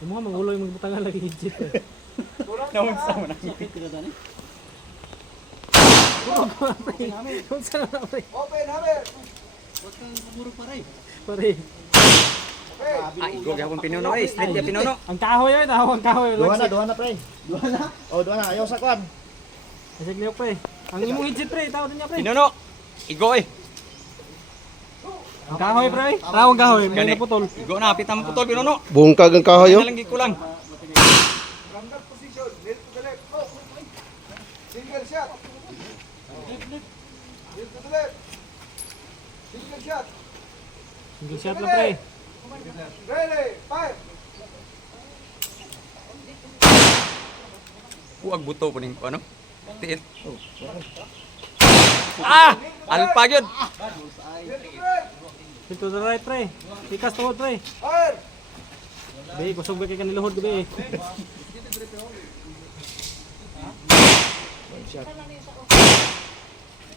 Yung mga magulo yung magbutangan lagi hijit eh. Naunsa mo na. Sakit ka dani. Kung saan na pre? Open, hammer! Huwag kang kumuro pa rin. Pare. Ay, go gyapon pinuno eh. Straight ya pinuno. Ang kahoy yun, ang kahoy. Duha na pre. Duha na. Oh, duha na. Ayaw sa kwan. Asig niyo pre. Ang imong hijit pre, tawag niya pre. Pinuno. Igo eh. Ang kahoy pre. Tawag kahoy, may Gani. naputol. Igo na, pita mo putol pinuno. Bungkag ang kahoy oh. Lang gikulang. From that position, left to the left. Oh, single shot. Left to the left. Single shot. Single shot lang pre. Ready, fire. Huwag buto po ning ano. Tiil. Ah! Alpa yun. Left to right. Dito the right pre. Ikas tuwod pre. Fire. Be, kusog ba kay kaniluhod gabi eh.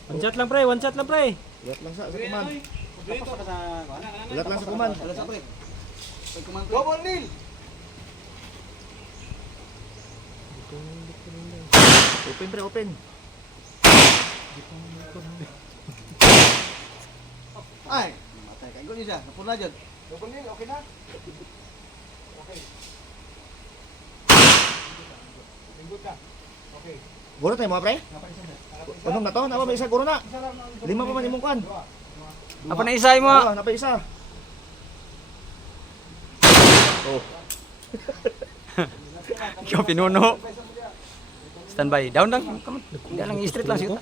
One shot lang pre, one shot lang pre. Ulat lang sa kuman. Tapos ka sa kuan. Ulat lang sa kuman. Wala sa pre. Pag kumang Double kneel. Open pre, open. ay, matay ka. Ingon niya siya. Napula dyan. Double kneel, okay na? Okay. Lingkod ka. Okay. Guro tayo mga pre? Anong na to? Napa may isa guro na. Lima pa man imong kwan. Apa na isay mo? Oh, napa isa. Oh. Ikaw pinuno. Standby. Down lang. Hindi lang straight lang siya.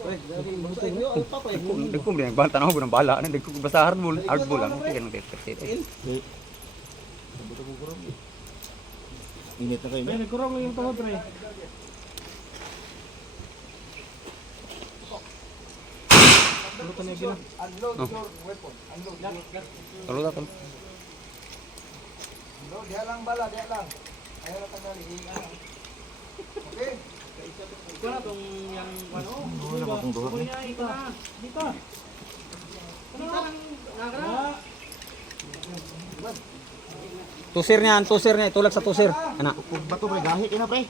Dagkong din nagbanta na ako ng bala. Dagkong basta hardball lang. Okay lang dito. Init na kayo. Pre, nagkurong yung tuhod pre. Unload your weapon. Unload. Tulog ako. Unload. Diha lang bala, diha lang. Ayaw na tagali. Okay. Ikaw na tong yung ano? Wala pa kong duha. Ikaw na. Dito. Ano lang nagra? Tusir niya. Tulak sa tusir. Anak. Kung bato pre, gahit ina pre.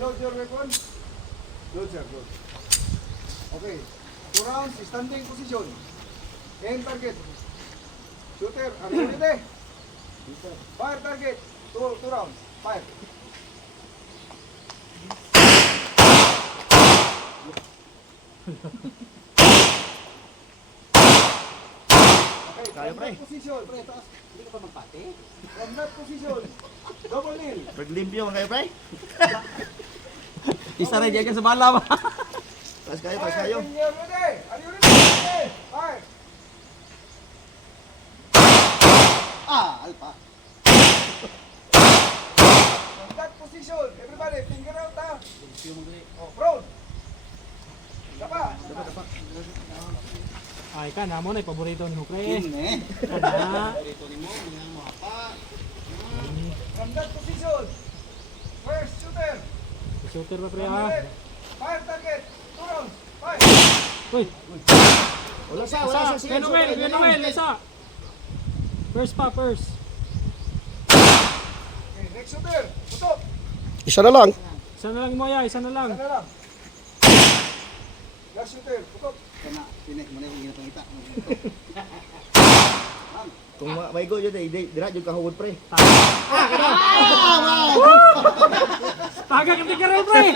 Load your weapon. Load, sir. Load. Okay. 2 rounds, standing position. Aim target. Shooter, are you ready? Fire target. 2 rounds. Fire. Okay, Kaya, pre. Position. Pre, taas. Hindi ka pa magpati. From that position. Double kneel. Paglimpyo man kayo pre. Isa rin dyan sa bala ba? Tas kayo, tas Fire kayo. when you're ready. Are you ready? Fire. Ah, alpa. From that position. Everybody, finger out ha. Oh, prone. Dapa. Ay ka na mo na paborito ni mo pre. Yun eh. Kana. From that position. First shooter. Shooter pa pre ha. Fire target. 2 rounds. Fire. Uy, Wala sa, isa. wala sa. Sige, Noel, isa. First pa, first. Okay, next shooter. Putok. Isa na lang. Isa na lang mo ya, isa na lang. Ano lang? Last shooter. Putok. Kana, pinik mo na yung ginapangita. Kung may go yun, dira jud kahugod pre. Taga ka tingin rin pre.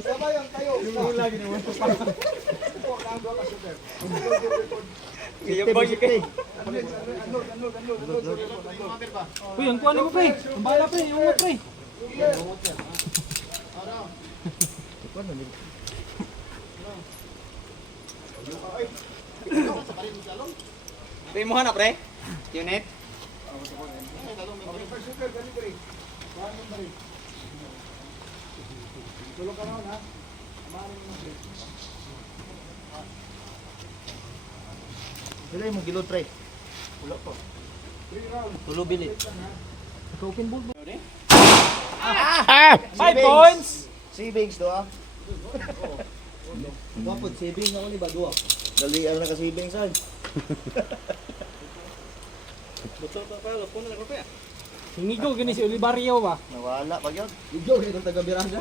Sabay ang tayo. Yung lagi naman. Uy, ang kuha mo pre. Ang bala pre, yung mo pre. Pre mo na pre. Unit. First shooter, ganito rin. Tulog ka naman ha. Dili mo gilod pre. 3 rounds. Tulo bilit. Open ball mo. 5 points! Savings do ah. Wapod, saving ako ni Badua. Dali ang naka savings ay. Betul tak kalau pun nak rupiah. Hingigo, gini si Olivario ba? Nawala pag yun. Video, itong taga-Miranda.